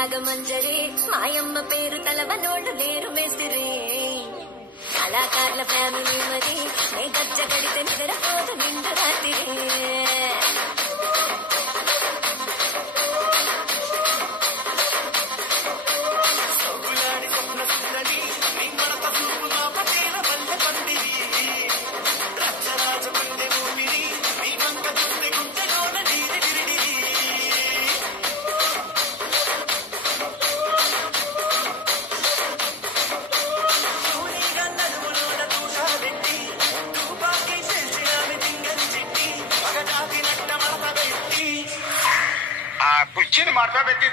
రాగమంజరి మాయమ్మ పేరు తలవనోళ్ళు లేరు మేస్తిరి కళాకారుల ఫ్యామిలీ మరి నే గజ్జ కడితే నిద్రపోదు నిండు రాత్రి కుర్చీని మార్చబెట్టి